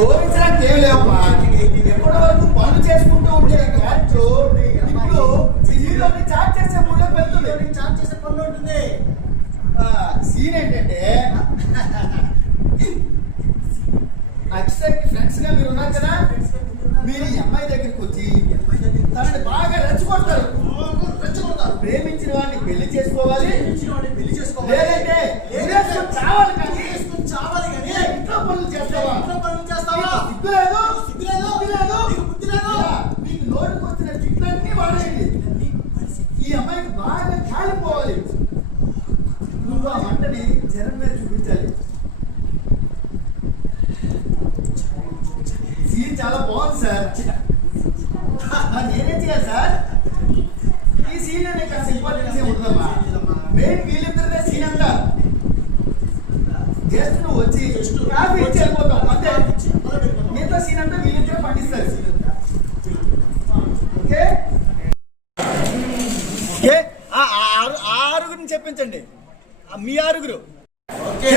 గోవించడానికి ఏం లేవమ్మా. ఎప్పటి వరకు పనులు చేసుకుంటూ ఉంటే క్యారెక్టర్ ఇప్పుడు హీరోని చాట్ చేసే మూడో వెళ్తుంది. చాట్ చేసే పనులు ఉంటుంది. సీన్ ఏంటంటే అక్షయ్కి ఫ్రెండ్స్ గా మీరు ఉన్నారు కదా, మీరు ఈ అమ్మాయి దగ్గరికి వచ్చి తనని బాగా రెచ్చగొడతారు. ప్రేమించిన వాడిని పెళ్లి చేసుకోవాలి, లేదంటే చావాలి కానీ ఇంట్లో పనులు చేస్తావా? మీకు నోటికి వచ్చిన చిట్లన్నీ వాడేయండి. ఈ అమ్మాయికి బాగా కాలిపోవాలి. నువ్వు ఆ మంటని జనం మీద చూపించాలి. సీన్ చాలా బాగుంది సార్. నేనేం చేయాలి సార్? ఈ సీన్ నీకు అంత ఇంపార్టెన్స్ ఉంటుందమ్మా. మెయిన్ వీళ్ళిద్దరే సీన్ అంతా. జస్ట్ నువ్వు వచ్చి కాఫీ ఇచ్చి వెళ్ళిపోతావు అంతే. మిగతా సీన్ అంతా వీళ్ళిద్దరే పండిస్తారు. ఓకే, ఆరుగురిని చెప్పించండి, మీ ఆరుగురు. ఓకే.